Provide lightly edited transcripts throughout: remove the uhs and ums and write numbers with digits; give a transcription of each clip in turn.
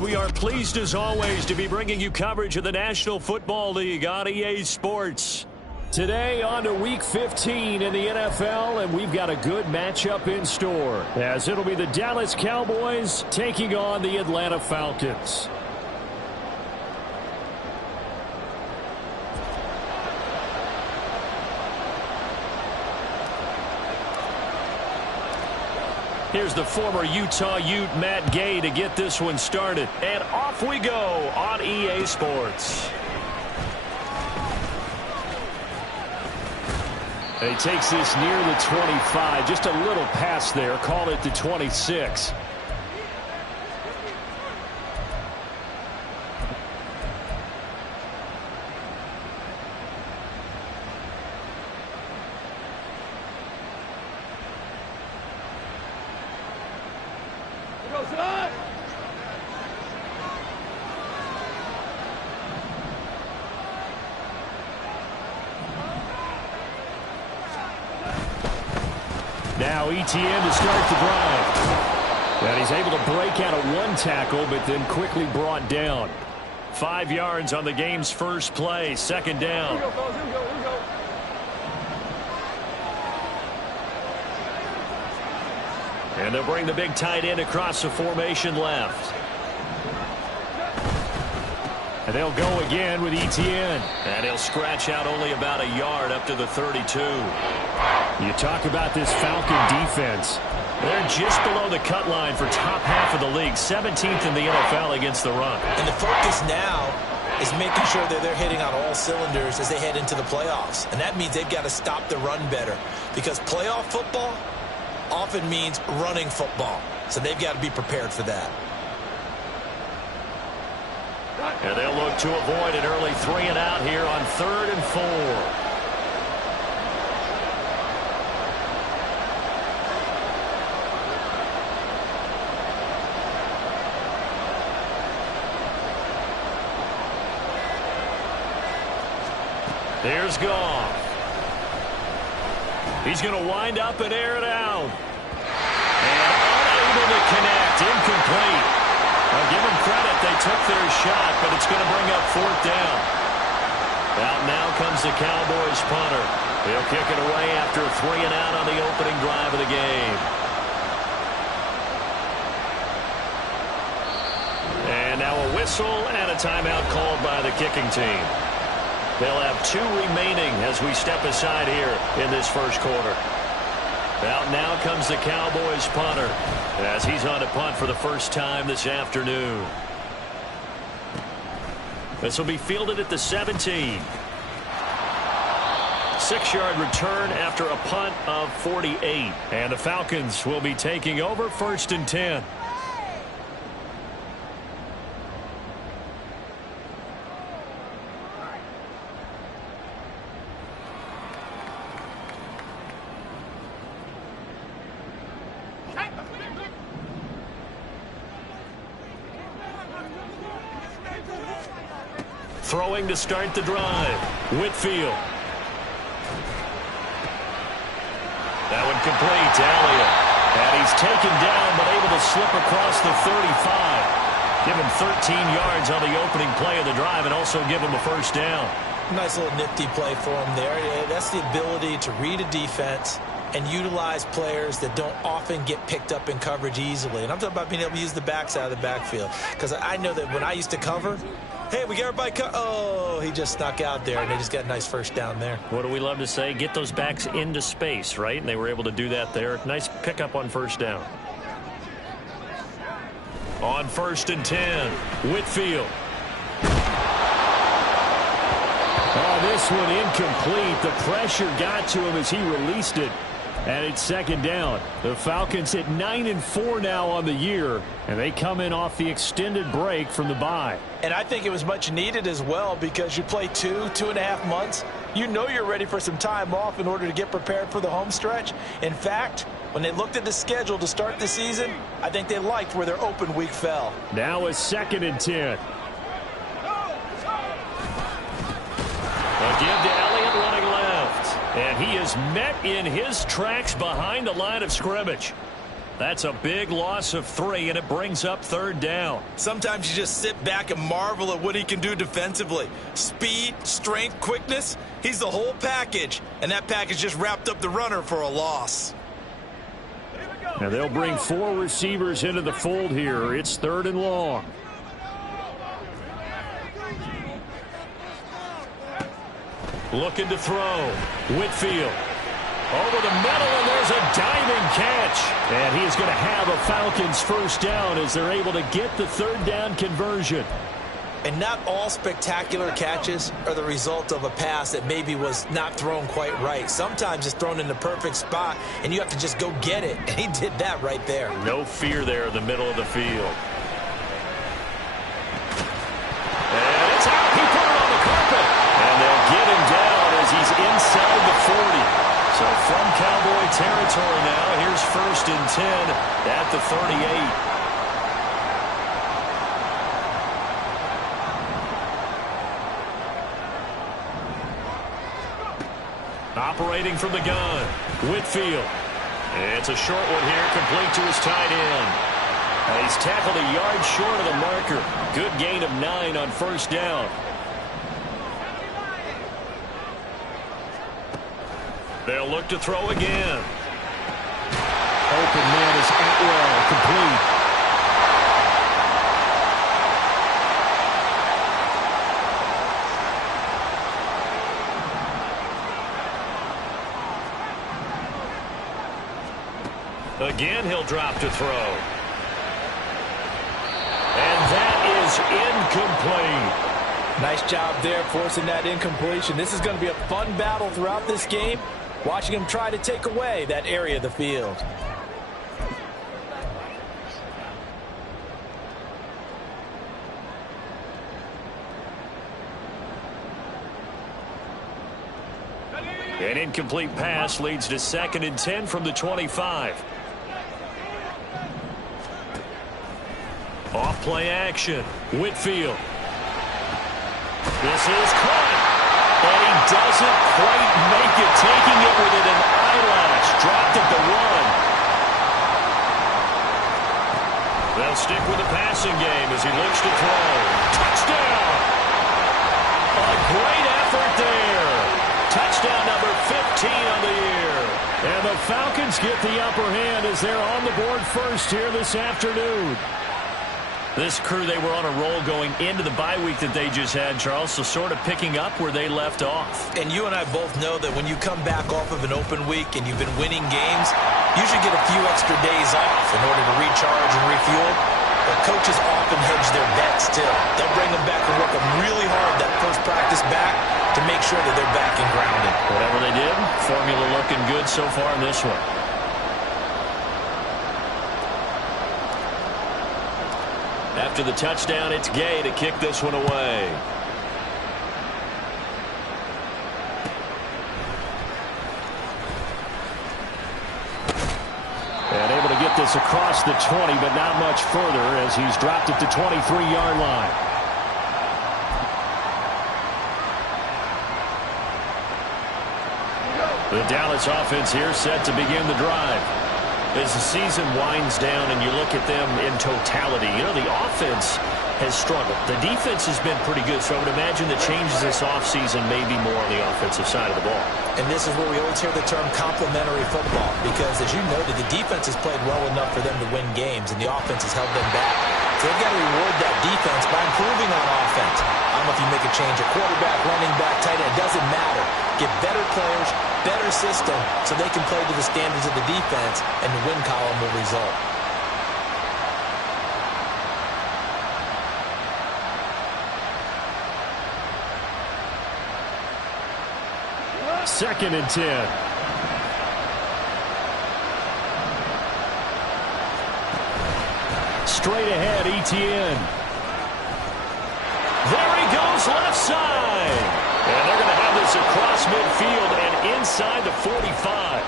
We are pleased as always to be bringing you coverage of the National Football League on EA Sports. Today on to Week 15 in the NFL, and we've got a good matchup in store, as it'll be the Dallas Cowboys taking on the Atlanta Falcons. Here's the former Utah Ute, Matt Gay, to get this one started. And off we go on EA Sports. He takes this near the 25. Just a little pass there. Call it the 26. Now ETN to start the drive. And he's able to break out of one tackle, but then quickly brought down. 5 yards on the game's first play, second down. Here we go, fellas. Here we go. Here we go. And they'll bring the big tight end across the formation left. And they'll go again with ETN. And he'll scratch out only about a yard up to the 32. You talk about this Falcon defense. They're just below the cut line for top half of the league. 17th in the NFL against the run. And the focus now is making sure that they're hitting on all cylinders as they head into the playoffs. And that means they've got to stop the run better. Because playoff football often means running football. So they've got to be prepared for that. And they'll look to avoid an early 3 and out here on 3rd and 4. Here's Goff. He's going to wind up and air it out. And unable to connect. Incomplete. I'll give them credit. They took their shot, but it's going to bring up 4th down. Out now comes the Cowboys punter. He'll kick it away after a 3 and out on the opening drive of the game. And now a whistle and a timeout called by the kicking team. They'll have 2 remaining as we step aside here in this first quarter. Out now comes the Cowboys punter as he's on to punt for the first time this afternoon. This will be fielded at the 17. 6-yard return after a punt of 48. And the Falcons will be taking over 1st and 10. Throwing to start the drive. Whitfield. That one complete to Elliott. And he's taken down but able to slip across the 35. Give him 13 yards on the opening play of the drive and also give him a first down. Nice little nifty play for him there. That's the ability to read a defense and utilize players that don't often get picked up in coverage easily. And I'm talking about being able to use the backs out of the backfield. Because I know that when I used to cover, hey, we got everybody oh, he just snuck out there, and they just got a nice first down there. What do we love to say? Get those backs into space, right? And they were able to do that there. Nice pickup on first down. On 1st and 10, Whitfield. Oh, this one incomplete. The pressure got to him as he released it. And it's 2nd down. The Falcons hit 9-4 now on the year, and they come in off the extended break from the bye. And I think it was much needed as well because you play 2.5 months. You know you're ready for some time off in order to get prepared for the home stretch. In fact, when they looked at the schedule to start the season, I think they liked where their open week fell. Now it's 2nd and 10. A give to Elliott running left. And he is met in his tracks behind the line of scrimmage. That's a big loss of 3, and it brings up 3rd down. Sometimes you just sit back and marvel at what he can do defensively. Speed, strength, quickness, he's the whole package. And that package just wrapped up the runner for a loss. And they'll bring 4 receivers into the fold here. It's 3rd and long. Looking to throw. Whitfield. Over the middle, and there's a diving catch. And he's going to have a Falcons 1st down as they're able to get the 3rd down conversion. And not all spectacular catches are the result of a pass that maybe was not thrown quite right. Sometimes it's thrown in the perfect spot, and you have to just go get it. And he did that right there. No fear there in the middle of the field. And it's out. He put it on the carpet. And they'll get him down as he's inside the 40. So from Cowboy territory now, here's 1st and 10 at the 38. Operating from the gun, Whitfield. It's a short one here, complete to his tight end. And he's tackled a yard short of the marker. Good gain of 9 on 1st down. They'll look to throw again. Open man is Atwell, complete. Again, he'll drop to throw. And that is incomplete. Nice job there forcing that incompletion. This is going to be a fun battle throughout this game, watching him try to take away that area of the field. An incomplete pass leads to 2nd and 10 from the 25. Off play action. Whitfield. This is caught. And he doesn't quite make it. Taking it within an eyelash. Dropped at the 1. They'll stick with the passing game as he looks to throw. Touchdown! A great effort there. Touchdown number 15 on the year. And the Falcons get the upper hand as they're on the board first here this afternoon. This crew, they were on a roll going into the bye week that they just had, Charles, so sort of picking up where they left off. And you and I both know that when you come back off of an open week and you've been winning games, you should get a few extra days off in order to recharge and refuel. But coaches often hedge their bets, too. They'll bring them back and work them really hard that first practice back to make sure that they're back and grounded. Whatever they did, formula looking good so far in this one. After the touchdown, it's Gay to kick this one away. And able to get this across the 20, but not much further as he's dropped it to 23-yard line. The Dallas offense here set to begin the drive. As the season winds down and you look at them in totality, you know, the offense has struggled. The defense has been pretty good, so I would imagine the changes this offseason may be more on the offensive side of the ball. And this is where we always hear the term complementary football, because as you noted, the defense has played well enough for them to win games, and the offense has held them back. So they've got to reward that defense by improving on offense. I don't know if you make a change at quarterback, running back, tight end, it doesn't matter. Get better players, better system, so they can play to the standards of the defense, and the win column will result. Second and 10. Straight ahead, Etienne. There he goes, left side. And they're going to have this across midfield and inside the 45.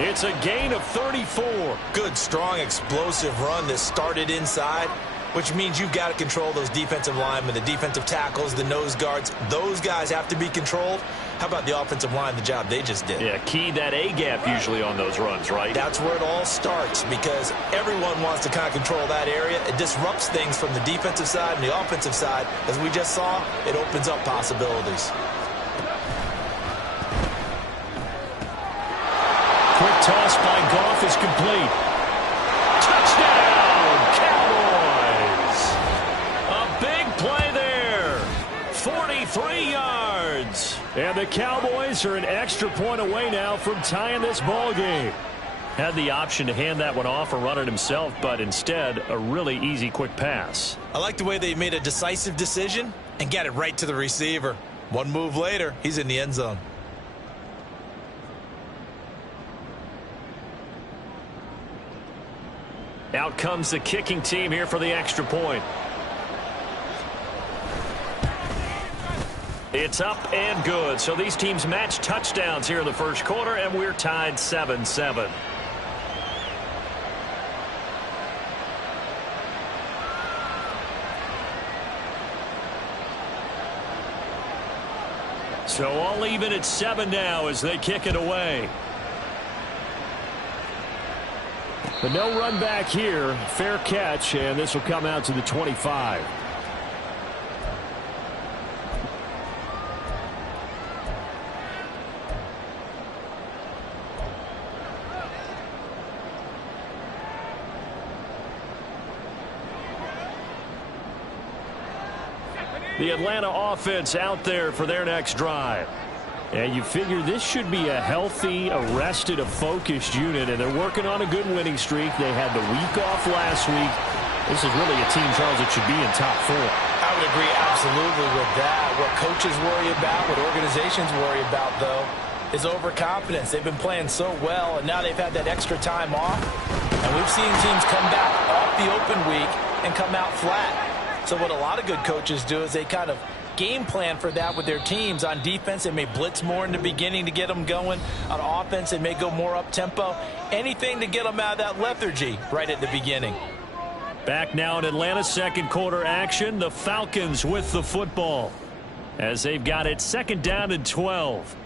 It's a gain of 34. Good, strong, explosive run that started inside. which means you've got to control those defensive linemen, the defensive tackles, the nose guards. Those guys have to be controlled. How about the offensive line, the job they just did? Yeah, key that A-gap usually on those runs, right? That's where it all starts because everyone wants to kind of control that area. It disrupts things from the defensive side and the offensive side. As we just saw, it opens up possibilities. Quick toss by Goff is complete. Touchdown, Cowboys! A big play there. 43 yards. And the Cowboys are an extra point away now from tying this ball game. Had the option to hand that one off or run it himself, but instead, a really easy quick pass. I like the way they made a decisive decision and got it right to the receiver. One move later, he's in the end zone. Out comes the kicking team here for the extra point. It's up and good. So these teams match touchdowns here in the first quarter, and we're tied 7-7. So all even at 7 now as they kick it away. But no run back here. Fair catch, and this will come out to the 25. The Atlanta offense out there for their next drive. And you figure this should be a healthy, arrested, a focused unit, and they're working on a good winning streak. They had the week off last week. This is really a team, Charles, that should be in top 4. I would agree absolutely with that. What coaches worry about, what organizations worry about, though, is overconfidence. They've been playing so well, and now they've had that extra time off. And we've seen teams come back off the open week and come out flat. So what a lot of good coaches do is they kind of game plan for that with their teams. On defense, they may blitz more in the beginning to get them going. On offense, they may go more up-tempo. Anything to get them out of that lethargy right at the beginning. Back now in Atlanta's second quarter action, the Falcons with the football as they've got it 2nd down and 12.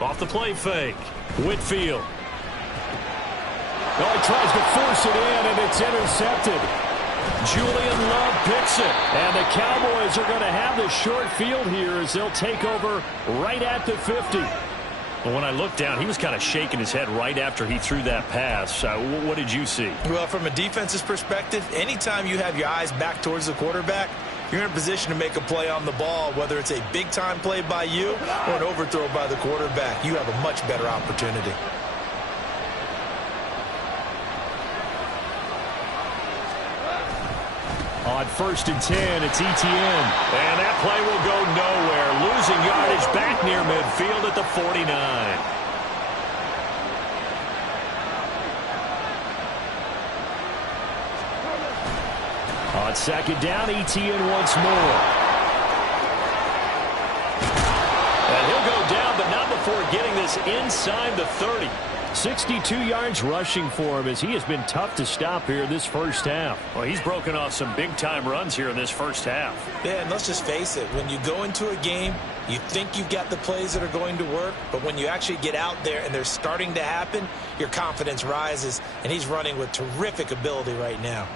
Off the play fake. Whitfield. Oh, he tries to force it in, and it's intercepted. Julian Love picks it. And the Cowboys are going to have the short field here as they'll take over right at the 50. Well, when I looked down, he was kind of shaking his head right after he threw that pass. What did you see? Well, from a defense's perspective, anytime you have your eyes back towards the quarterback, you're in a position to make a play on the ball, whether it's a big-time play by you or an overthrow by the quarterback. You have a much better opportunity. On 1st and 10, it's Etienne. And that play will go nowhere. Losing yardage back near midfield at the 49. On 2nd down, Etienne once more. And he'll go down, but not before getting this inside the 30. 62 yards rushing for him as he has been tough to stop here this first half. Well, he's broken off some big-time runs here in this first half. Yeah, and let's just face it. When you go into a game, you think you've got the plays that are going to work, but when you actually get out there and they're starting to happen, your confidence rises, and he's running with terrific ability right now.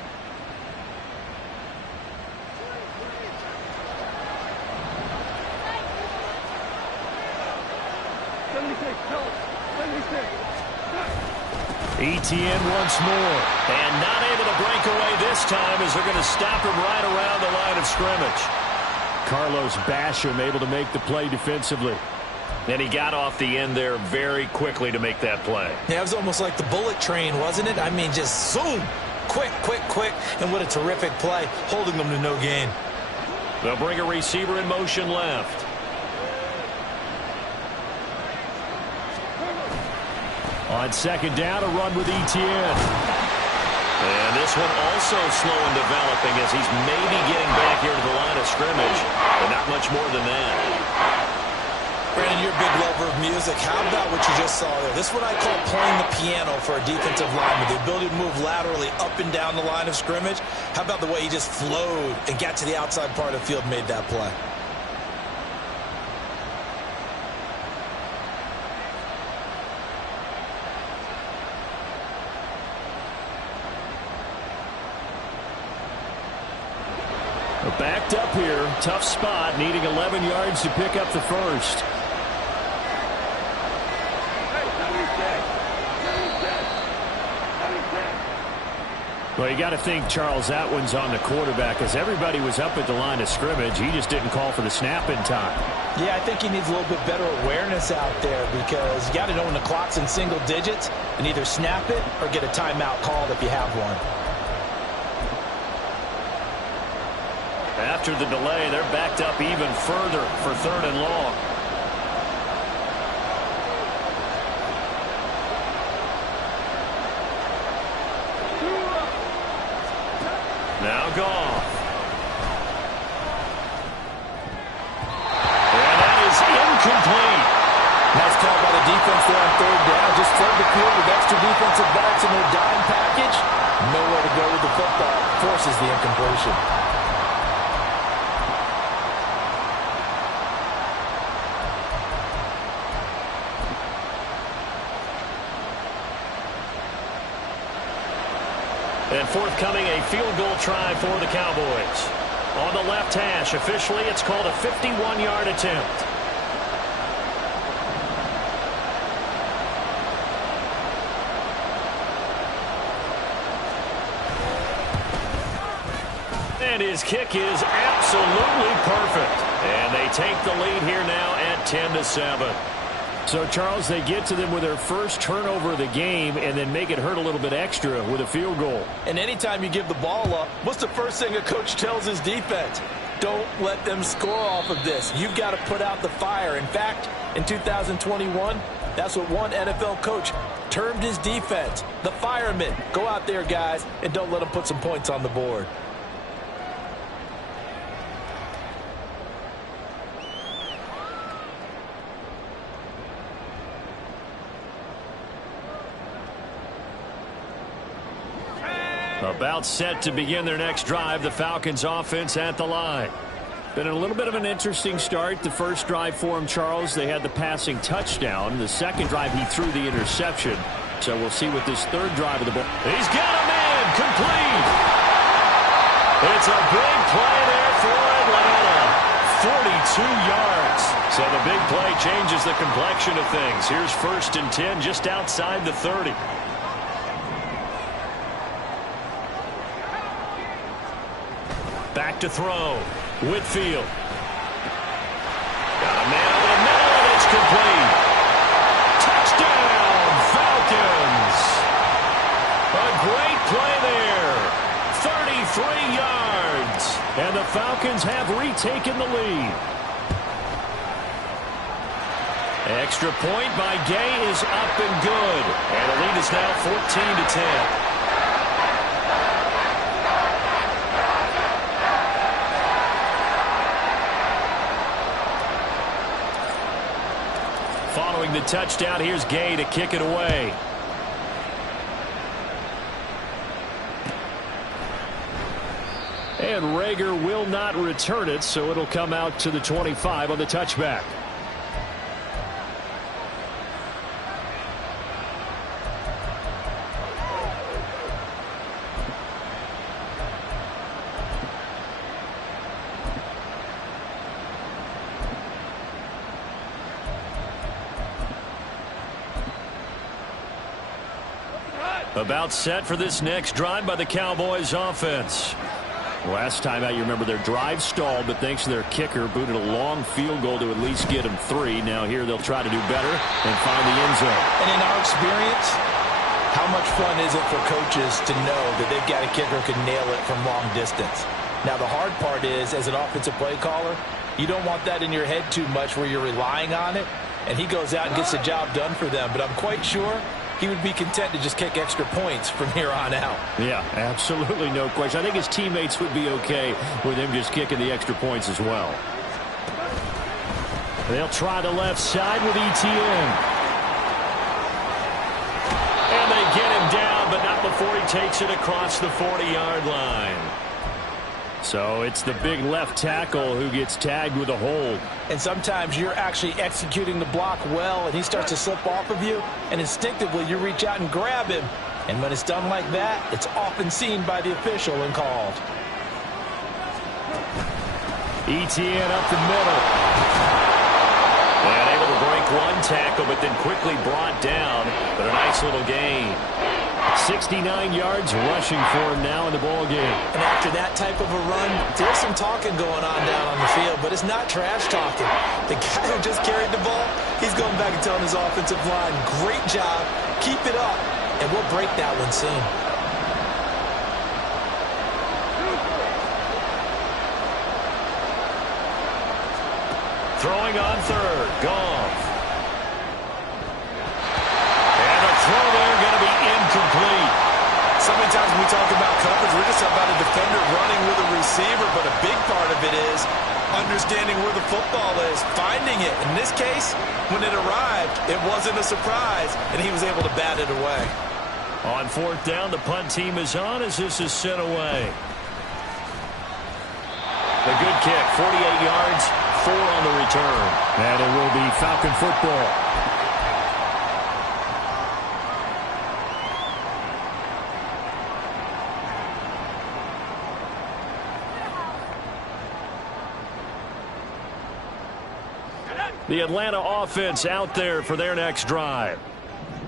Etienne once more. And not able to break away this time as they're going to stop him right around the line of scrimmage. Carlos Basham able to make the play defensively. And he got off the end there very quickly to make that play. Yeah, it was almost like the bullet train, wasn't it? I mean, just zoom. Quick, quick, quick. And what a terrific play, holding them to no gain. They'll bring a receiver in motion left. On second down, a run with Etienne. And this one also slow in developing as he's maybe getting back here to the line of scrimmage, but not much more than that. Brandon, you're a big lover of music. How about what you just saw there? This is what I call playing the piano for a defensive lineman. The ability to move laterally up and down the line of scrimmage. How about the way he just flowed and got to the outside part of the field and made that play? Backed up here. Tough spot. Needing 11 yards to pick up the first. Well, you got to think, Charles, that one's on the quarterback as everybody was up at the line of scrimmage. He just didn't call for the snap in time. Yeah, I think he needs a little bit better awareness out there because you got to know when the clock's in single digits and either snap it or get a timeout called if you have one. After the delay, they're backed up even further for third and long. Now Goff. And that is incomplete. Nice call by the defense there on third down. Just flood the field with extra defensive backs in their dime package. Nowhere to go with the football. Forces the incompletion. And forthcoming, a field goal try for the Cowboys. On the left hash, officially, it's called a 51-yard attempt. And his kick is absolutely perfect. And they take the lead here now at 10-7. So, Charles, they get to them with their first turnover of the game and then make it hurt a little bit extra with a field goal. And anytime you give the ball up, what's the first thing a coach tells his defense? Don't let them score off of this. You've got to put out the fire. In fact, in 2021, that's what one NFL coach termed his defense, the firemen. Go out there, guys, and don't let them put some points on the board. About set to begin their next drive, the Falcons offense at the line. Been a little bit of an interesting start. The first drive for him, Charles, they had the passing touchdown. The second drive, he threw the interception. So we'll see what this third drive of the ball. He's got him in, complete. It's a big play there for Atlanta. 42 yards. So the big play changes the complexion of things. Here's 1st and 10 just outside the 30. Back to throw. Whitfield. Got a man over the middle, and it's complete. Touchdown, Falcons. A great play there. 33 yards. And the Falcons have retaken the lead. Extra point by Gay is up and good. And the lead is now 14-10. Following the touchdown, here's Gay to kick it away. And Rager will not return it, so it'll come out to the 25 on the touchback. About set for this next drive by the Cowboys offense. Last time out, you remember their drive stalled, but thanks to their kicker, booted a long field goal to at least get them 3. Now here they'll try to do better and find the end zone. And in our experience, how much fun is it for coaches to know that they've got a kicker who can nail it from long distance? Now the hard part is, as an offensive play caller, you don't want that in your head too much where you're relying on it, and he goes out and gets the job done for them. But I'm quite sure he would be content to just kick extra points from here on out. Yeah, absolutely no question. I think his teammates would be okay with him just kicking the extra points as well. They'll try the left side with Etienne. And they get him down, but not before he takes it across the 40-yard line. So it's the big left tackle who gets tagged with a hold. And sometimes you're actually executing the block well, and he starts to slip off of you, and instinctively you reach out and grab him. And when it's done like that, it's often seen by the official and called. Etienne up the middle. And able to break one tackle, but then quickly brought down. But a nice little gain. 69 yards rushing for him now in the ball game. And after that type of a run, there's some talking going on down on the field, but it's not trash talking. The guy who just carried the ball, he's going back and telling his offensive line, great job, keep it up, and we'll break that one soon. Throwing on third, Goff. And the throw there going to be incomplete. So many times when we talk about coverage, we're just talking about a defender running with a receiver, but a big part of it is understanding where the football is, finding it. In this case, when it arrived, it wasn't a surprise, and he was able to bat it away. On fourth down, the punt team is on as this is sent away. A good kick, 48 yards, 4 on the return. And it will be Falcon football. The Atlanta offense out there for their next drive.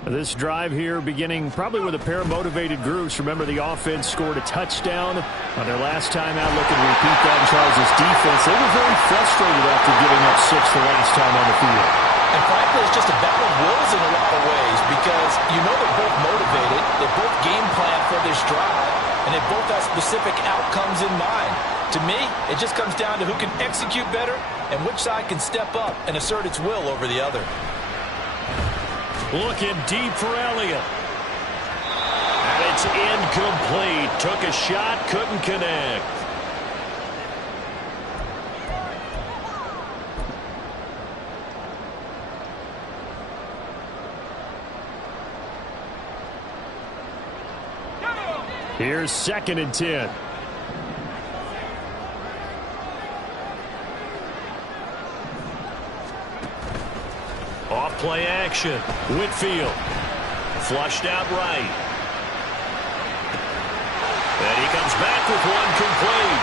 This drive here beginning probably with a pair of motivated groups. Remember, the offense scored a touchdown on their last time out. Looking to repeat that in Charles' defense. They were very frustrated after giving up 6 the last time on the field. And frankly, it's just a battle of wills in a lot of ways because you know they're both motivated. They both game plan for this drive, and they both have specific outcomes in mind. To me, it just comes down to who can execute better and which side can step up and assert its will over the other. Looking deep for Elliott. And it's incomplete. Took a shot, couldn't connect. Here's 2nd and 10. Off play action. Whitfield. Flushed out right. And he comes back with one complete.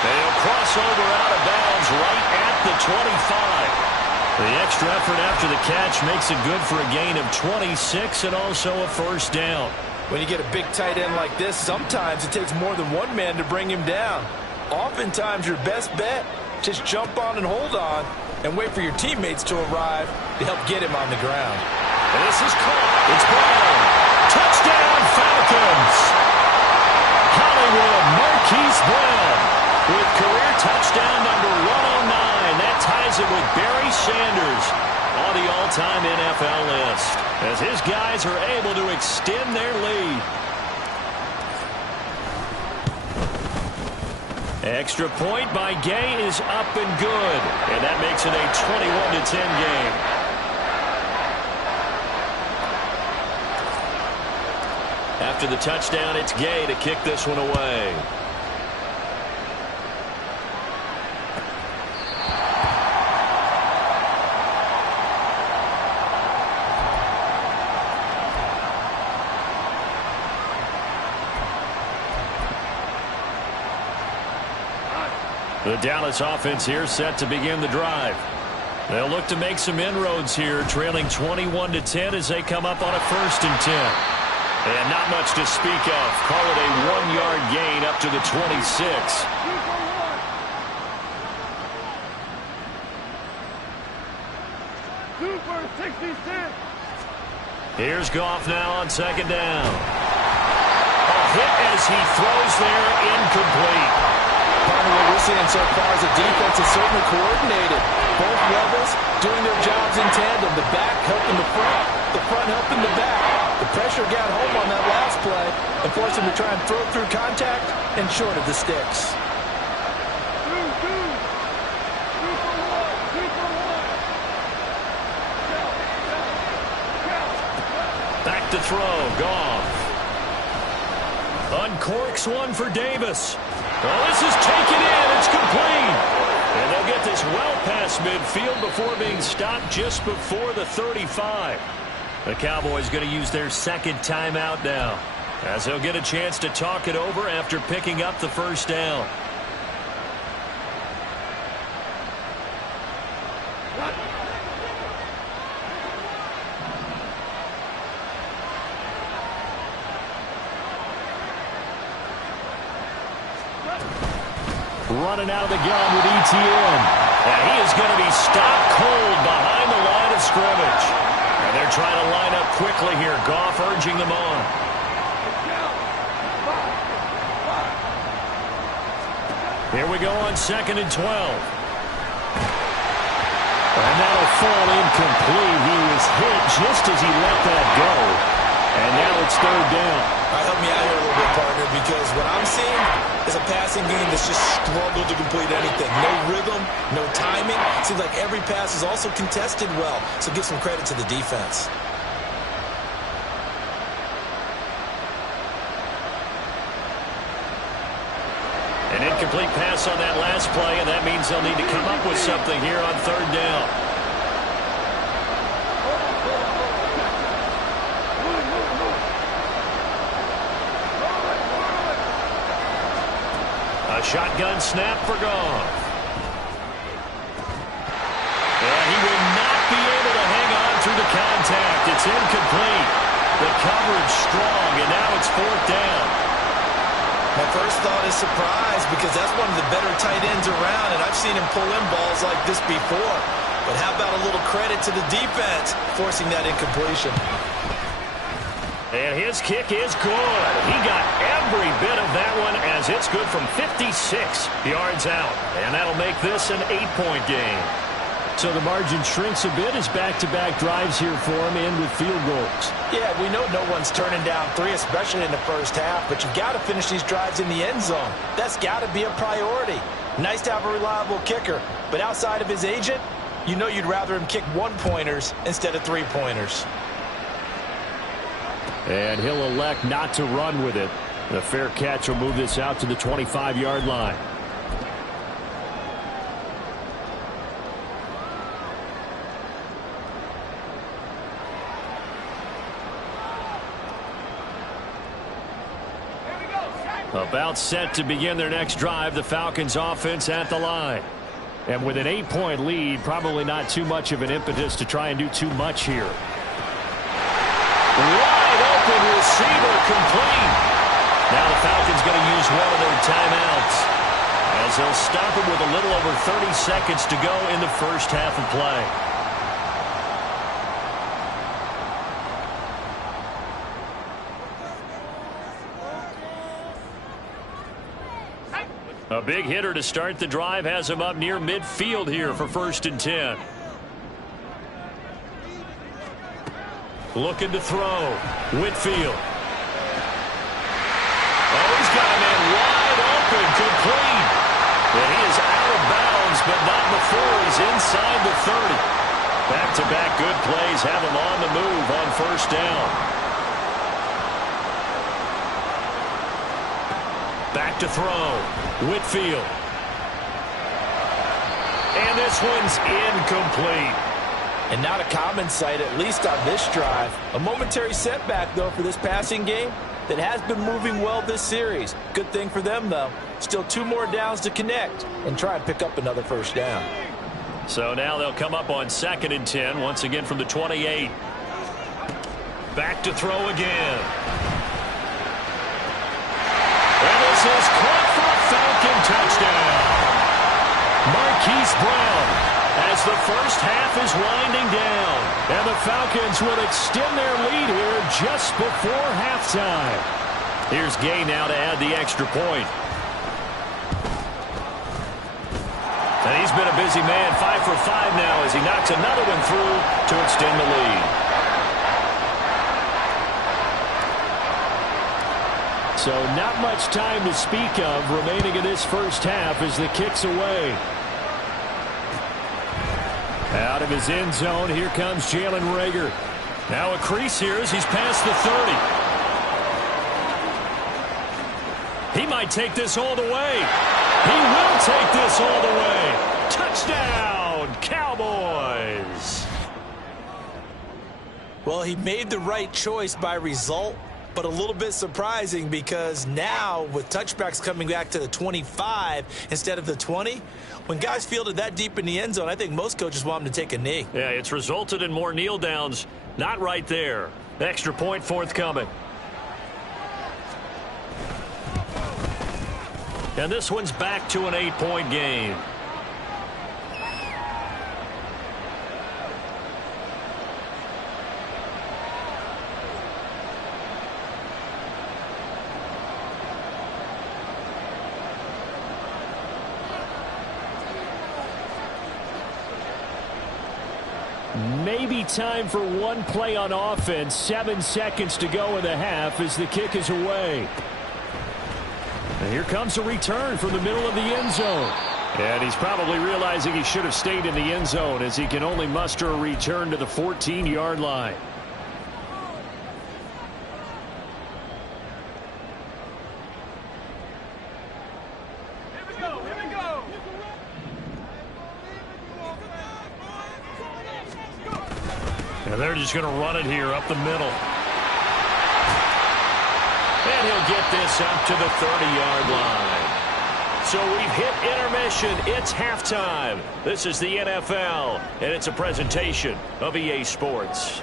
They'll cross over out of bounds right at the 25. The extra effort after the catch makes it good for a gain of 26 and also a first down. When you get a big tight end like this, sometimes it takes more than one man to bring him down. Oftentimes, your best bet, just jump on and hold on and wait for your teammates to arrive to help get him on the ground. And this is caught. It's Brown. Touchdown, Falcons. Hollywood Marquise Brown with career touchdown number 109. That ties it with Barry Sanders on the all-time NFL list as his guys are able to extend their lead. Extra point by Gay is up and good, and that makes it a 21-10 game. After the touchdown, it's Gay to kick this one away. The Dallas offense here set to begin the drive. They'll look to make some inroads here, trailing 21-10 as they come up on a 1st and 10. And not much to speak of. Call it a 1-yard gain up to the 26. Here's Goff now on 2nd down. A hit as he throws there, incomplete. Part of what we're seeing so far is the defense is certainly coordinated. Both levels doing their jobs in tandem. The back helping the front helping the back. The pressure got home on that last play and forced him to try and throw through contact and short of the sticks. Back to throw, Goff. Uncorks one for Davis. Oh, this is taken in. It's complete. And they'll get this well past midfield before being stopped just before the 35. The Cowboys going to use their second timeout now, as they'll get a chance to talk it over after picking up the first down. Running out of the gun with ETN. And he is going to be stopped cold behind the line of scrimmage. And they're trying to line up quickly here. Goff urging them on. Here we go on 2nd and 12. And that'll fall incomplete. He was hit just as he let that go. And now it's 3rd down. All right, help me out here a little bit, partner, because what I'm seeing is a passing game that's just struggled to complete anything. No rhythm, no timing. Seems like every pass is also contested well, so give some credit to the defense. An incomplete pass on that last play, and that means they'll need to come up with something here on 3rd down. A shotgun snap for Goff. And he will not be able to hang on through the contact. It's incomplete. The coverage strong, and now it's 4th down. My first thought is surprise, because that's one of the better tight ends around, and I've seen him pull in balls like this before. But how about a little credit to the defense forcing that incompletion? And his kick is good. He got every bit of that one, as it's good from 56 yards out. And that'll make this an 8-point game. So the margin shrinks a bit as back-to-back drives here for him and with field goals. Yeah, we know no one's turning down 3, especially in the first half, but you've got to finish these drives in the end zone. That's got to be a priority. Nice to have a reliable kicker, but outside of his agent, you know you'd rather him kick 1-pointers instead of 3-pointers. And he'll elect not to run with it. The fair catch will move this out to the 25-yard line. About set to begin their next drive, the Falcons offense at the line. And with an 8-point lead, probably not too much of an impetus to try and do too much here. Wide open receiver, complete. Now the Falcons going to use one of their timeouts, as they'll stop it with a little over 30 seconds to go in the first half of play. A big hitter to start the drive has him up near midfield here for 1st and 10. Looking to throw. Whitfield. Oh, he's got a man wide open, complete. And he is out of bounds, but not before he's inside the 30. Back-to-back good plays have him on the move on 1st down. Back to throw. Whitfield. And this one's incomplete. And not a common sight, at least on this drive. A momentary setback, though, for this passing game that has been moving well this series. Good thing for them, though. Still 2 more downs to connect and try and pick up another 1st down. So now they'll come up on 2nd and 10, once again from the 28. Back to throw again. And this is caught for a Falcon touchdown. Marquise Brown, as the first half is winding down. And the Falcons will extend their lead here just before halftime. Here's Gay now to add the extra point. And he's been a busy man, 5 for 5 now as he knocks another one through to extend the lead. So not much time to speak of remaining in this first half as the kick's away. Out of his end zone, here comes Jalen Reagor. Now a crease here as he's past the 30. He might take this all the way. He will take this all the way. Touchdown, Cowboys. Well, he made the right choice by result, but a little bit surprising because now with touchbacks coming back to the 25 instead of the 20, when guys fielded that deep in the end zone, I think most coaches want them to take a knee. Yeah, it's resulted in more kneel downs. Not right there. Extra point forthcoming. And this one's back to an 8-point game. Maybe time for one play on offense. 7 seconds to go in the half as the kick is away. And here comes a return from the middle of the end zone. And he's probably realizing he should have stayed in the end zone as he can only muster a return to the 14-yard line. And they're just going to run it here up the middle. And he'll get this up to the 30-yard line. So we've hit intermission. It's halftime. This is the NFL, and it's a presentation of EA Sports.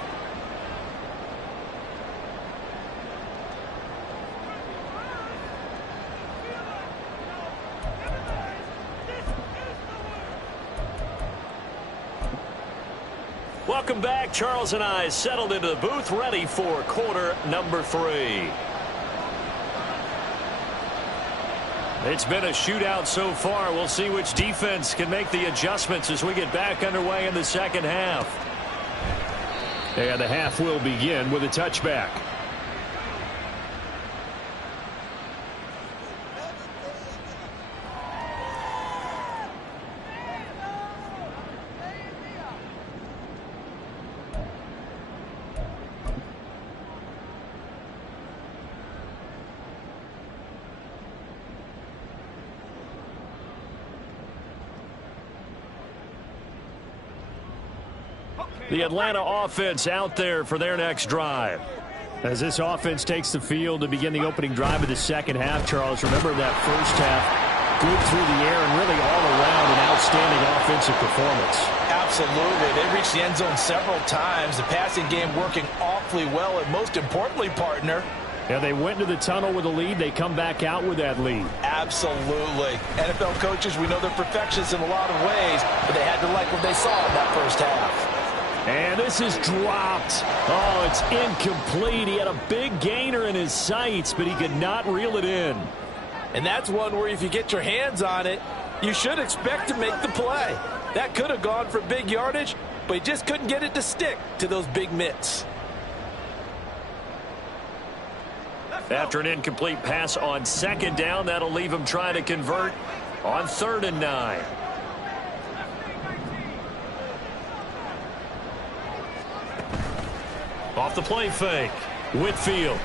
Welcome back. Charles and I settled into the booth, ready for quarter number 3. It's been a shootout so far. We'll see which defense can make the adjustments as we get back underway in the second half. And the half will begin with a touchback. The Atlanta offense out there for their next drive. As this offense takes the field to begin the opening drive of the second half, Charles, remember that first half, good through the air and really all around an outstanding offensive performance. Absolutely. They reached the end zone several times. The passing game working awfully well, and most importantly, partner, yeah, they went into the tunnel with a lead. They come back out with that lead. Absolutely. NFL coaches, we know they're perfectionists in a lot of ways, but they had to like what they saw in that first half. And this is dropped. Oh, it's incomplete. He had a big gainer in his sights, but he could not reel it in. And that's one where if you get your hands on it, you should expect to make the play. That could have gone for big yardage, but he just couldn't get it to stick to those big mitts. After an incomplete pass on second down, that'll leave him trying to convert on 3rd and 9. Off the play fake, Whitfield.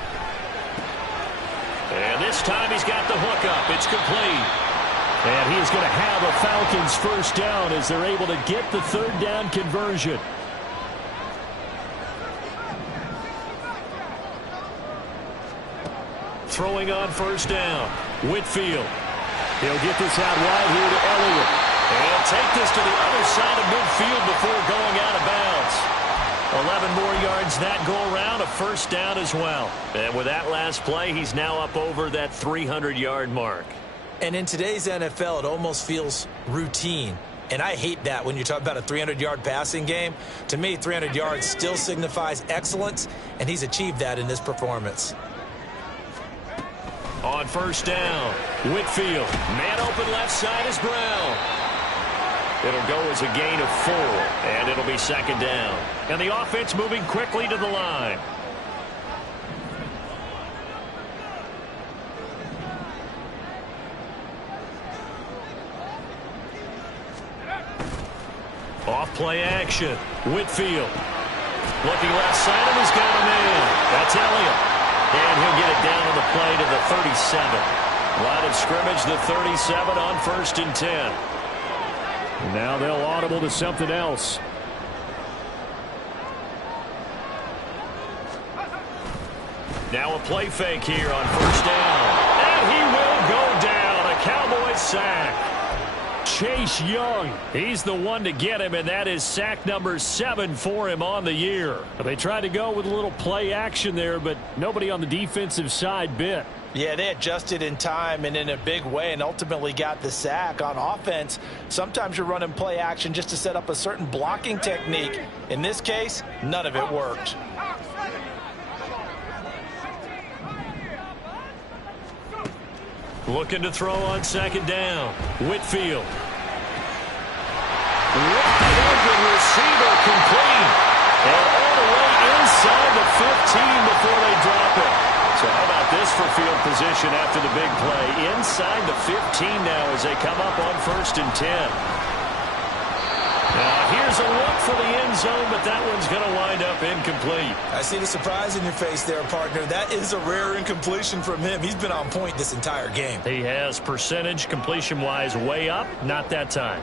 And this time he's got the hook up. It's complete. And he is going to have a Falcons first down as they're able to get the 3rd down conversion. Throwing on first down, Whitfield. He'll get this out wide here to Elliott. And he'll take this to the other side of midfield before going out of bounds. 11 more yards that go around, a first down as well. And with that last play, he's now up over that 300-yard mark. And in today's NFL, it almost feels routine. And I hate that when you talk about a 300-yard passing game. To me, 300 yards still signifies excellence, and he's achieved that in this performance. On first down, Whitfield. Man open left side is Brown. It'll go as a gain of 4, and it'll be second down. And the offense moving quickly to the line. Off play action. Whitfield. Looking left side, and he's got a man. That's Elliott. And he'll get it down on the play to the 37. Line of scrimmage, the 37 on 1st and 10. Now they'll audible to something else. Now a play fake here on 1st down. And he will go down. A Cowboys sack. Chase Young, he's the one to get him, and that is sack number 7 for him on the year. They tried to go with a little play action there, but nobody on the defensive side bit. Yeah, they adjusted in time and in a big way and ultimately got the sack. On offense, sometimes you're running play action just to set up a certain blocking technique. In this case, none of it worked. Looking to throw on 2nd down. Whitfield. Wide open receiver complete. And all the way inside the 15 before they drop it. So how about this for field position after the big play? Inside the 15 now as they come up on 1st and 10. Now here's a look for the end zone, but that one's going to wind up incomplete. I see the surprise in your face there, partner. That is a rare incompletion from him. He's been on point this entire game. He has percentage completion-wise way up, not that time.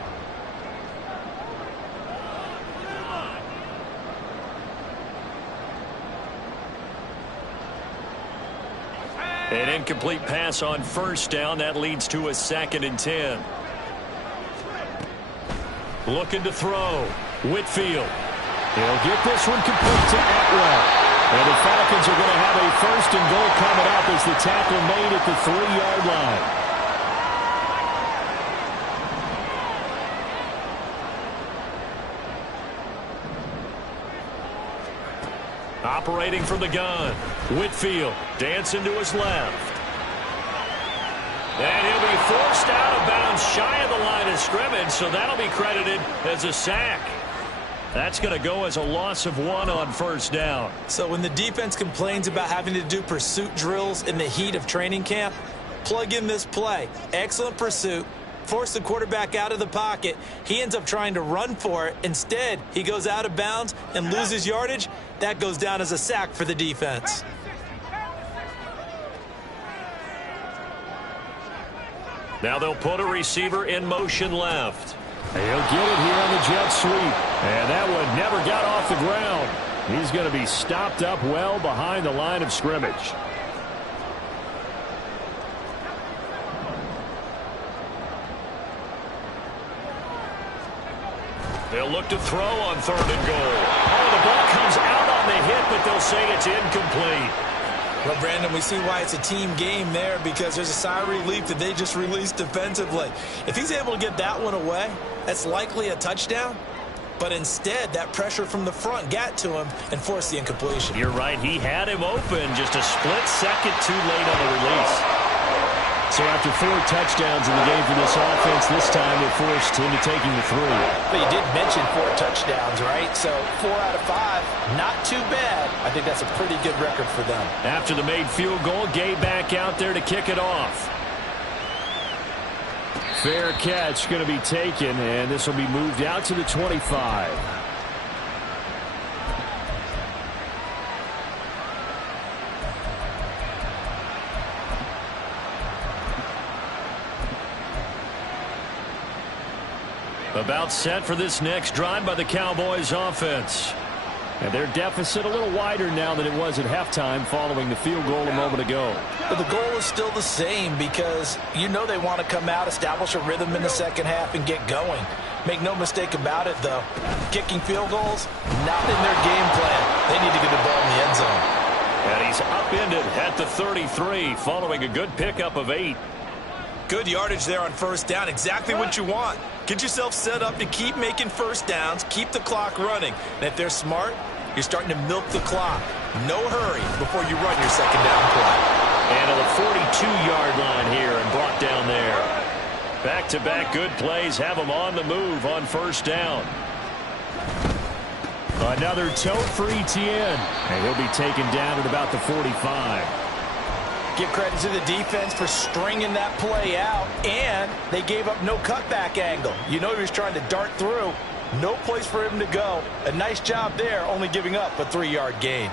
An incomplete pass on 1st down. That leads to a 2nd and 10. Looking to throw. Whitfield. He'll get this one complete to Atwell. And the Falcons are going to have a 1st and goal coming up as the tackle made at the 3-yard line. Operating from the gun. Whitfield dancing to his left. And he'll be forced out of bounds shy of the line of scrimmage, so that'll be credited as a sack. That's going to go as a loss of 1 on 1st down. So when the defense complains about having to do pursuit drills in the heat of training camp, plug in this play. Excellent pursuit. Force the quarterback out of the pocket. He ends up trying to run for it. Instead, he goes out of bounds and loses yardage. That goes down as a sack for the defense. Now they'll put a receiver in motion left. He'll get it here on the jet sweep. And that one never got off the ground. He's going to be stopped up well behind the line of scrimmage. They'll look to throw on 3rd and goal. Oh, the ball comes out on the hit, but they'll say it's incomplete. Well, Brandon, we see why it's a team game there, because there's a sigh of relief that they just released defensively. If he's able to get that one away, that's likely a touchdown. But instead, that pressure from the front got to him and forced the incompletion. You're right. He had him open, just a split second too late on the release. So after 4 touchdowns in the game for this offense, this time they're forced into taking the 3. But you did mention 4 touchdowns, right? So 4 out of 5, not too bad. I think that's a pretty good record for them. After the made field goal, Gay back out there to kick it off. Fair catch going to be taken, and this will be moved out to the 25. About set for this next drive by the Cowboys offense. And their deficit a little wider now than it was at halftime following the field goal a moment ago. But the goal is still the same, because you know they want to come out, establish a rhythm in the second half, and get going. Make no mistake about it, though. Kicking field goals, not in their game plan. They need to get the ball in the end zone. And he's upended at the 33 following a good pickup of 8. Good yardage there on 1st down. Exactly what you want. Get yourself set up to keep making 1st downs, keep the clock running. And if they're smart, you're starting to milk the clock. No hurry before you run your 2nd down play. And to the 42-yard line here and brought down there. Back-to-back good plays have him on the move on 1st down. Another tote for Etienne. And he'll be taken down at about the 45. Give credit to the defense for stringing that play out, and they gave up no cutback angle. You know he was trying to dart through. No place for him to go. A nice job there, only giving up a 3-yard gain.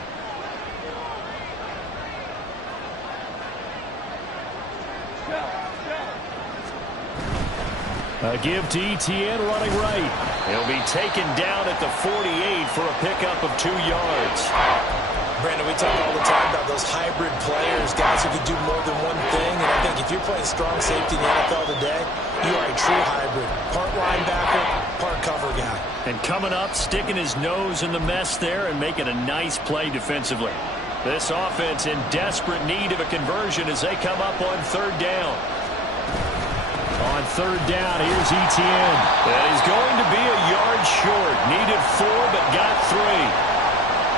A give to Etienne running right. He'll be taken down at the 48 for a pickup of 2 yards. Brandon, we talk all the time about those hybrid players, guys who can do more than one thing. And I think if you're playing strong safety in the NFL today, you are a true hybrid. Part linebacker, part cover guy. And coming up, sticking his nose in the mess there and making a nice play defensively. This offense in desperate need of a conversion as they come up on 3rd down. On 3rd down, here's Etienne. And he's going to be a yard short. Needed 4, but got 3.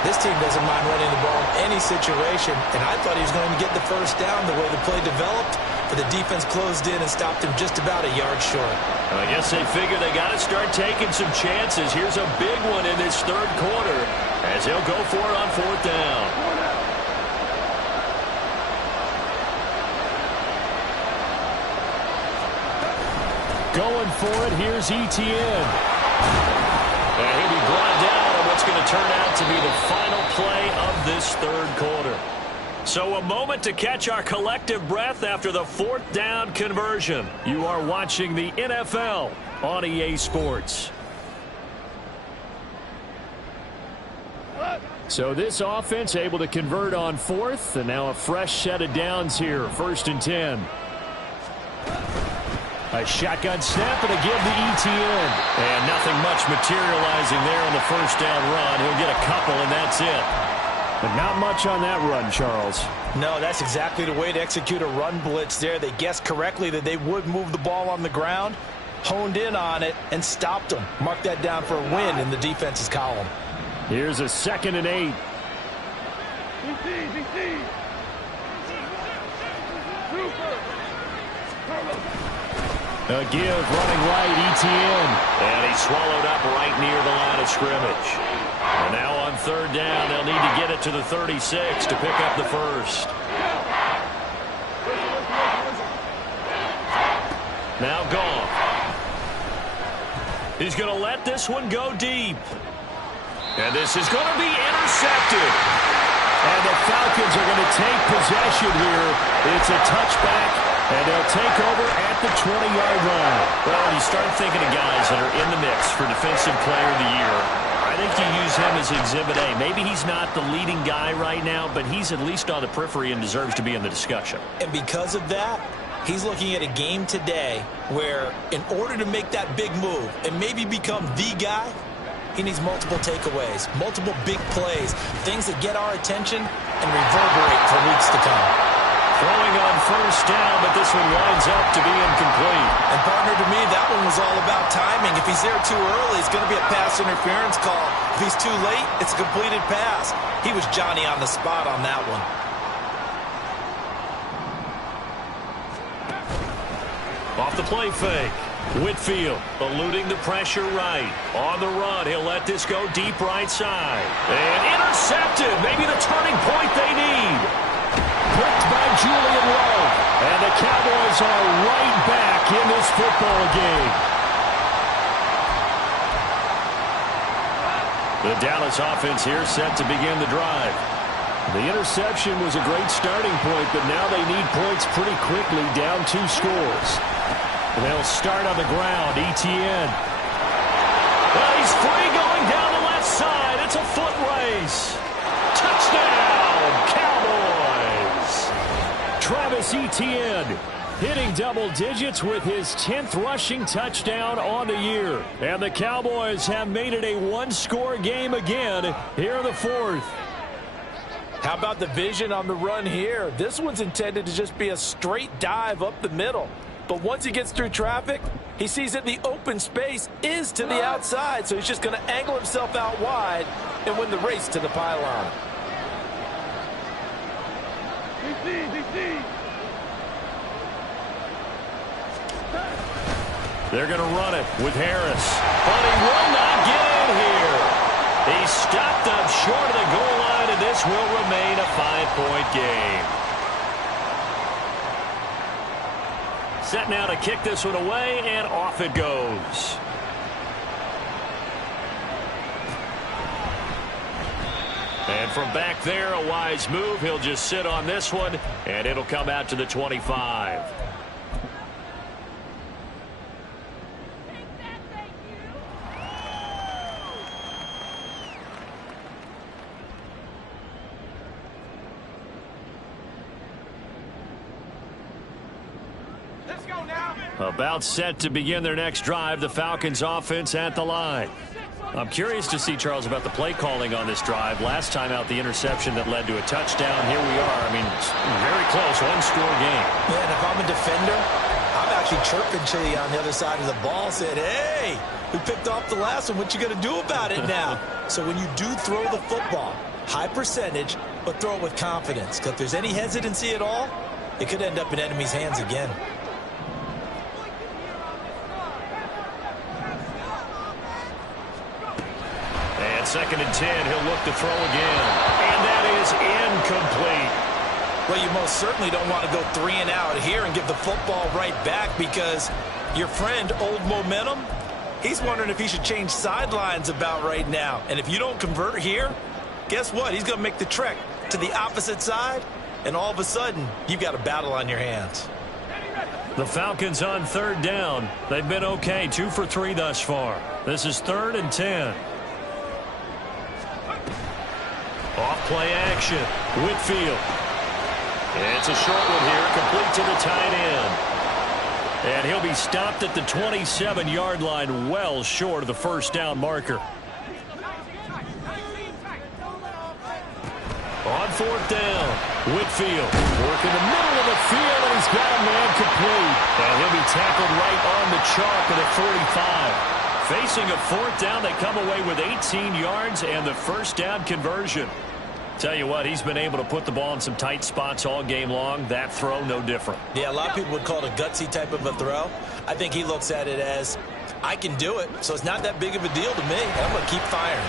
This team doesn't mind running the ball in any situation, and I thought he was going to get the 1st down the way the play developed, but the defense closed in and stopped him just about a yard short. I guess they figure they got to start taking some chances. Here's a big one in this 3rd quarter as he'll go for it on 4th down. Going for it, here's Etienne. And he'll be brought down on what's going to turn out to be the final play of this 3rd quarter. So a moment to catch our collective breath after the 4th down conversion. You are watching the NFL on EA Sports. So this offense able to convert on 4th, and now a fresh set of downs here, 1st and 10. A shotgun snap and a give to Etienne. And nothing much materializing there on the 1st down run. He'll get a couple, and that's it. But not much on that run, Charles. No, that's exactly the way to execute a run blitz there. They guessed correctly that they would move the ball on the ground, honed in on it, and stopped them. Mark that down for a win in the defense's column. Here's a 2nd and 8. A give running right, Etienne. And he's swallowed up right near the line of scrimmage. And now on 3rd down, they'll need to get it to the 36 to pick up the 1st. Now gone. He's going to let this one go deep. And this is going to be intercepted. And the Falcons are going to take possession here. It's a touchback. And they'll take over at the 20-yard line. Well, when you start thinking of guys that are in the mix for Defensive Player of the Year, I think you use him as Exhibit A. Maybe he's not the leading guy right now, but he's at least on the periphery and deserves to be in the discussion. And because of that, he's looking at a game today where in order to make that big move and maybe become the guy, he needs multiple takeaways, multiple big plays, things that get our attention and reverberate for weeks to come. Throwing on 1st down, but this one winds up to be incomplete. And, partner, to me, that one was all about timing. If he's there too early, it's going to be a pass interference call. If he's too late, it's a completed pass. He was Johnny on the spot on that one. Off the play fake. Whitfield eluding the pressure right. On the run, he'll let this go deep right side. And intercepted. Maybe the turning point they need. Picked by Julian Love. And the Cowboys are right back in this football game. The Dallas offense here set to begin the drive. The interception was a great starting point, but now they need points pretty quickly, down 2 scores. They'll start on the ground. Etienne. Well, he's free going down the left side. It's a foot race. Touchdown, Cowboys. Travis Etienne hitting double digits with his 10th rushing touchdown on the year. And the Cowboys have made it a 1-score game again here in the 4th. How about the vision on the run here? This one's intended to just be a straight dive up the middle. But once he gets through traffic, he sees that the open space is to the outside, so he's just going to angle himself out wide and win the race to the pylon. They're going to run it with Harris. But he will not get in here. He stopped up short of the goal line, and this will remain a 5-point game. Set now to kick this one away, and off it goes. And from back there, a wise move. He'll just sit on this one, and it'll come out to the 25. About set to begin their next drive, the Falcons offense at the line. I'm curious to see, Charles, about the play calling on this drive. Last time out, the interception that led to a touchdown. Here we are. I mean, very close, one-score game. Yeah, and if I'm a defender, I'm actually chirping Chili on the other side of the ball, saying, hey, we picked off the last one. What you going to do about it now? So when you do throw the football, high percentage, but throw it with confidence. Because if there's any hesitancy at all, it could end up in enemy's hands again. And 2nd and 10, he'll look to throw again. And that is incomplete. Well, you most certainly don't want to go 3 and out here and give the football right back, because your friend, Old Momentum, he's wondering if he should change sidelines about right now. And if you don't convert here, guess what? He's going to make the trek to the opposite side, and all of a sudden, you've got a battle on your hands. The Falcons on 3rd down. They've been okay, 2 for 3 thus far. This is 3rd and 10. Off play action. Whitfield. It's a short one here, complete to the tight end. And he'll be stopped at the 27-yard line, well short of the 1st down marker. On 4th down, Whitfield working the middle of the field, and he's got a man complete. And he'll be tackled right on the chalk at the 45. Facing a 4th down, they come away with 18 yards and the 1st down conversion. Tell you what, he's been able to put the ball in some tight spots all game long. That throw, no different. Yeah, a lot of people would call it a gutsy type of a throw. I think he looks at it as, I can do it, so it's not that big of a deal to me, and I'm going to keep firing.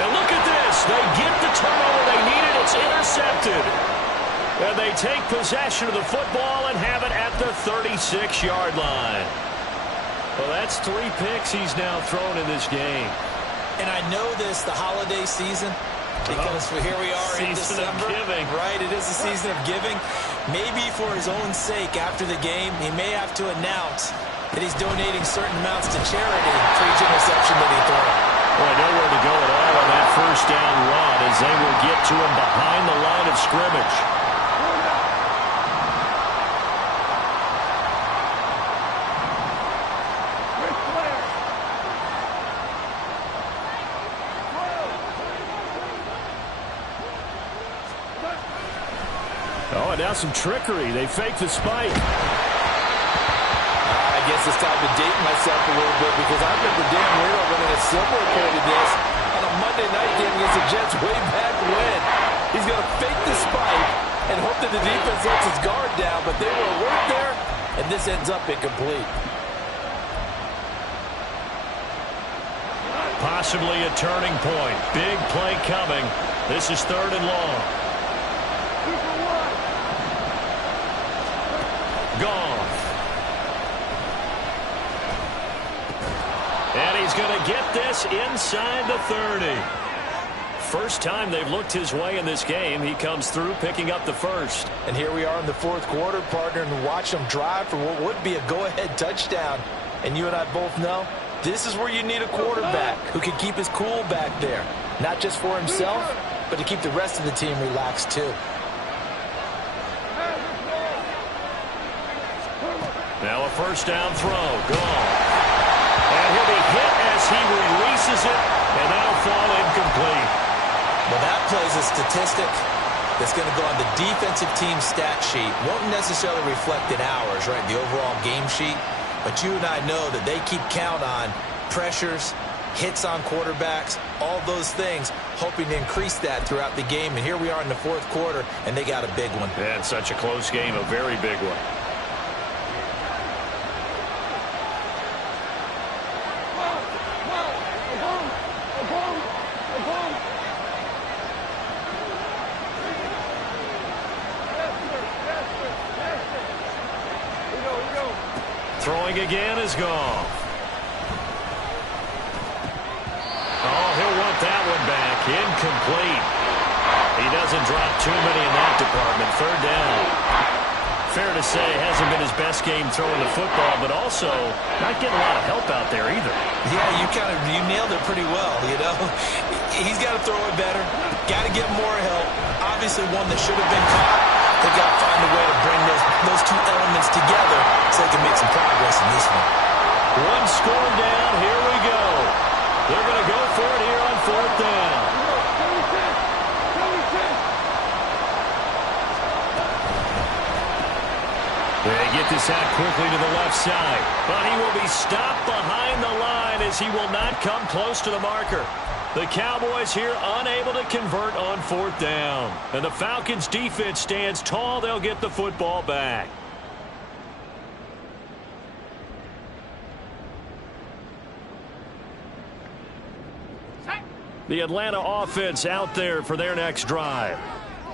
And look at this. They get the turnover they needed. It's intercepted. And they take possession of the football and have it at the 36-yard line. Well, that's 3 picks he's now thrown in this game. And I know this, the holiday season, because here we are in December. Giving. Right, it is a season of giving. Maybe for his own sake, after the game, he may have to announce that he's donating certain amounts to charity for each interception that he throws. Well, nowhere to go at all on that 1st down run, as they will get to him behind the line of scrimmage. Oh, and now some trickery. They fake the spike. I guess it's time to date myself a little bit, because I remember Dan Marino running a similar play to this on a Monday night game against the Jets way back when. He's going to fake the spike and hope that the defense lets his guard down, but they were alert there, and this ends up incomplete. Possibly a turning point. Big play coming. This is 3rd and long. Gone. And he's going to get this inside the 30. First time they've looked his way in this game. He comes through picking up the 1st. And here we are in the 4th quarter, partner, and watch them drive for what would be a go-ahead touchdown. And you and I both know this is where you need a quarterback who can keep his cool back there. Not just for himself, but to keep the rest of the team relaxed too. Now a 1st down throw. Gone. And he'll be hit as he releases it, and that'll fall incomplete. Well, that plays a statistic that's going to go on the defensive team stat sheet. Won't necessarily reflect in ours, right, the overall game sheet. But you and I know that they keep count on pressures, hits on quarterbacks, all those things, hoping to increase that throughout the game. And here we are in the 4th quarter, and they got a big one. Yeah, it's such a close game, a very big one. Throwing again is gone. Oh, he'll want that one back. Incomplete. hasn't dropped too many in that department. Third down. Fair to say, hasn't been his best game throwing the football, but also not getting a lot of help out there either. Yeah, you nailed it pretty well, you know. He's got to throw it better. Got to get more help. Obviously one that should have been caught. They've got to find a way to bring those two elements together so they can make some progress in this one. One score down. Here we go. They're going to go for it here on fourth down. They get this out quickly to the left side, but he will be stopped behind the line as he will not come close to the marker. The Cowboys here unable to convert on fourth down. And the Falcons defense stands tall. They'll get the football back. The Atlanta offense out there for their next drive.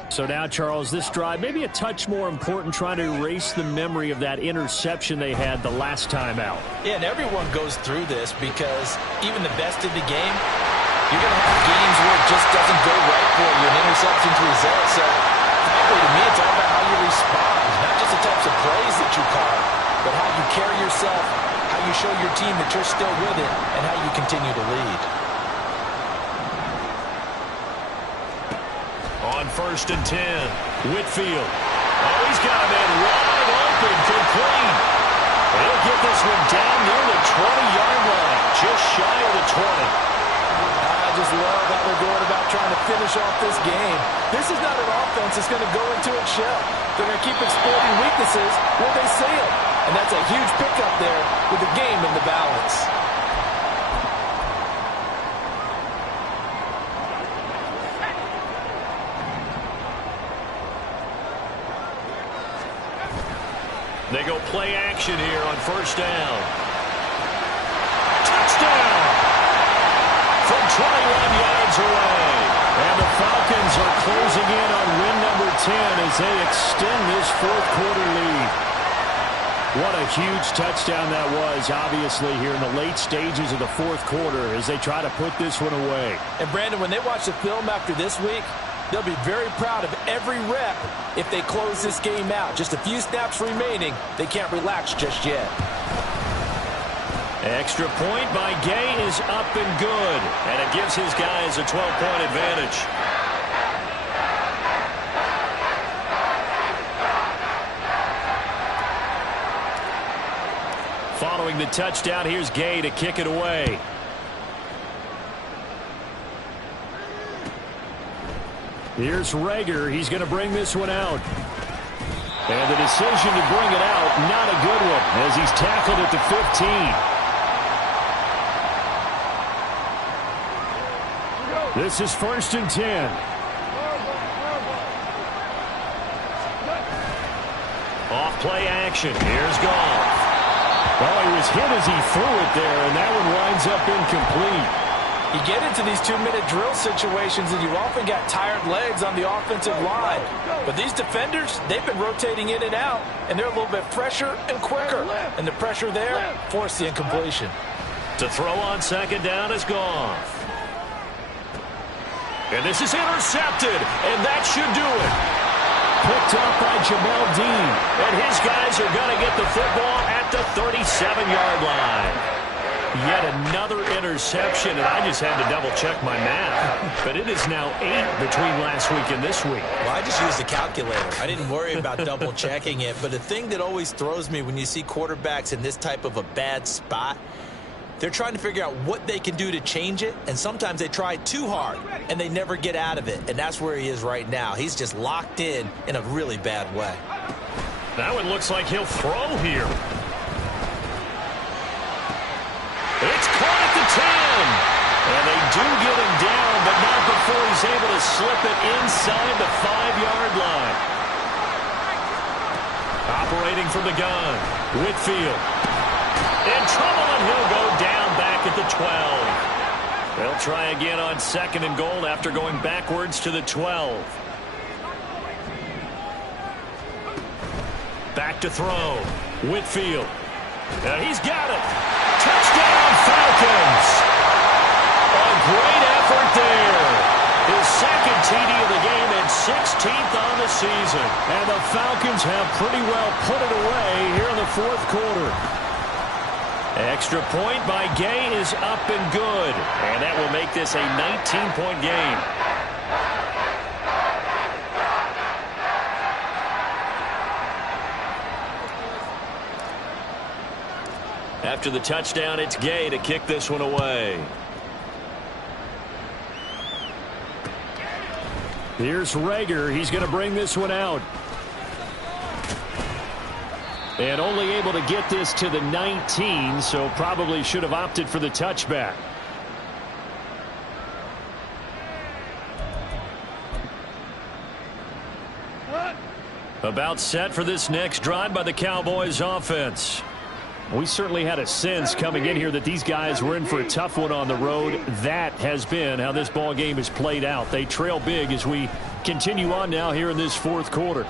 So now, Charles, this drive maybe a touch more important, trying to erase the memory of that interception they had the last time out. Yeah, and everyone goes through this because even the best in the game, you're going to have games where it just doesn't go right for you, an interception's result. So, frankly, to me, it's all about how you respond, not just the types of plays that you call, but how you carry yourself, how you show your team that you're still with it, and how you continue to lead. On 1st and 10, Whitfield. Oh, he's got a man wide open, complete. He'll get this one down near the 20-yard line, just shy of the 20. I just love how they're going about trying to finish off this game. This is not an offense that's going to go into its shell. They're going to keep exploiting weaknesses where they see them. And that's a huge pickup there with the game in the balance. They go play action here on 1st down. Touchdown! From 21 yards away. And the Falcons are closing in on win number 10 as they extend this fourth quarter lead. What a huge touchdown that was, obviously, here in the late stages of the fourth quarter as they try to put this one away. And, Brandon, when they watch the film after this week, they'll be very proud of every rep if they close this game out. Just a few snaps remaining. They can't relax just yet. Extra point by Gay is up and good. And it gives his guys a 12-point advantage. Following the touchdown, here's Gay to kick it away. Here's Rager. He's going to bring this one out. And the decision to bring it out, not a good one, as he's tackled at the 15. This is 1st and 10. Off play action. Here's Goff. Oh, he was hit as he threw it there, and that one winds up incomplete. You get into these 2-minute drill situations, and you've often got tired legs on the offensive line. But these defenders, they've been rotating in and out, and they're a little bit fresher and quicker. And the pressure there forced the incompletion. To throw on 2nd down is Goff. And this is intercepted, and that should do it. Picked up by Jamel Dean. And his guys are going to get the football at the 37-yard line. Yet another interception, and I just had to double-check my math. But it is now 8 between last week and this week. Well, I just used a calculator. I didn't worry about double-checking it. But the thing that always throws me when you see quarterbacks in this type of a bad spot, they're trying to figure out what they can do to change it, and sometimes they try too hard, and they never get out of it. And that's where he is right now. He's just locked in a really bad way. Now it looks like he'll throw here. It's caught at the 10. And they do get him down, but not before he's able to slip it inside the 5-yard line. Operating from the gun, Whitfield. In trouble, and he'll go down back at the 12. They'll try again on 2nd and goal after going backwards to the 12. Back to throw. Whitfield. And he's got it. Touchdown, Falcons. A great effort there. His 2nd TD of the game and 16th on the season. And the Falcons have pretty well put it away here in the fourth quarter. Extra point by Gay is up and good. And that will make this a 19-point game. After the touchdown, it's Gay to kick this one away. Here's Rager. He's going to bring this one out. And only able to get this to the 19, so probably should have opted for the touchback. About set for this next drive by the Cowboys offense. We certainly had a sense coming in here that these guys were in for a tough one on the road. That has been how this ball game has played out. They trail big as we continue on now here in this fourth quarter.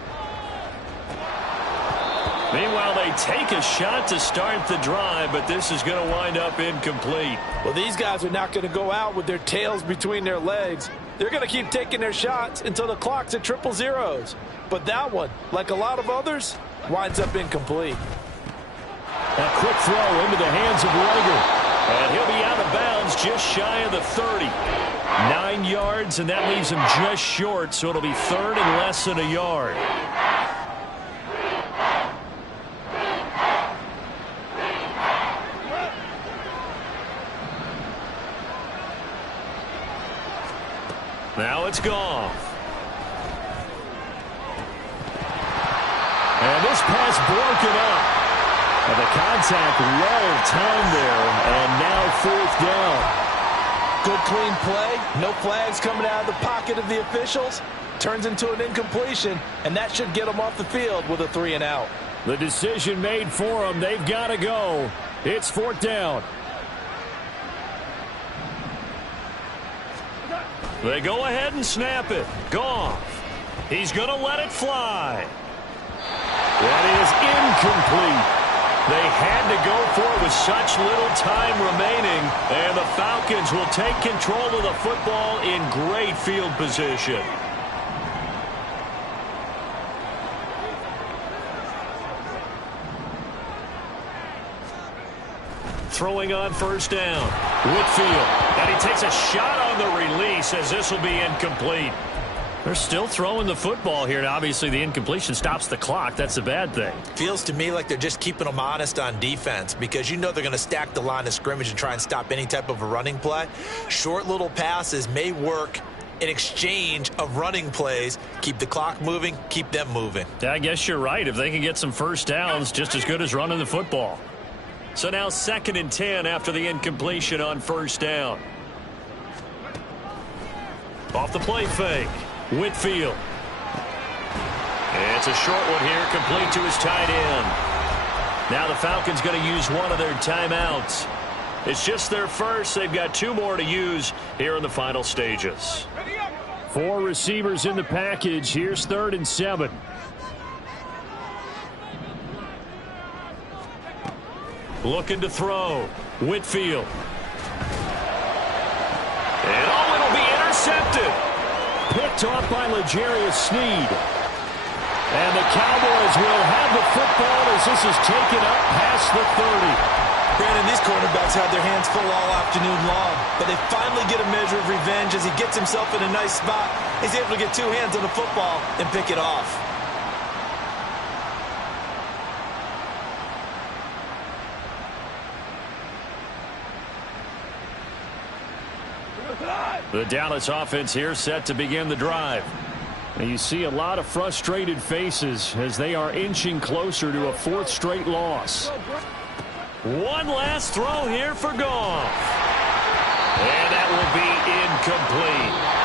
Meanwhile, they take a shot to start the drive, but this is going to wind up incomplete. Well, these guys are not going to go out with their tails between their legs. They're going to keep taking their shots until the clock's at 000. But that one, like a lot of others, winds up incomplete. A quick throw into the hands of Rager. And he'll be out of bounds just shy of the 30. 9 yards, and that leaves him just short, so it'll be third and less than a yard. Now it's Goff. And this pass broken up. And the contact well timed there, and now fourth down. Good clean play. No flags coming out of the pocket of the officials. Turns into an incompletion, and that should get them off the field with a 3 and out. The decision made for them. They've got to go. It's fourth down. They go ahead and snap it. Goff. He's going to let it fly. That is incomplete. They had to go for it with such little time remaining, and the Falcons will take control of the football in great field position. Throwing on first down. Whitfield. And he takes a shot on the release as this will be incomplete. They're still throwing the football here, and obviously the incompletion stops the clock. That's a bad thing. Feels to me like they're just keeping them honest on defense because you know they're going to stack the line of scrimmage and try and stop any type of a running play. Short little passes may work in exchange of running plays. Keep the clock moving, keep them moving. I guess you're right. If they can get some first downs, just as good as running the football. So now 2nd and 10 after the incompletion on first down. Off the play fake. Whitfield. It's a short one here, complete to his tight end. Now the Falcons going to use one of their timeouts. It's just their first. They've got 2 more to use here in the final stages. 4 receivers in the package. Here's 3rd and 7. Looking to throw. Whitfield. And it'll be intercepted. Picked off by L'Jarius Sneed. And the Cowboys will have the football as this is taken up past the 30. Brandon, these quarterbacks had their hands full all afternoon long, but they finally get a measure of revenge as he gets himself in a nice spot. He's able to get 2 hands on the football and pick it off. The Dallas offense here set to begin the drive. And you see a lot of frustrated faces as they are inching closer to a 4th straight loss. One last throw here for Goff. And that will be incomplete.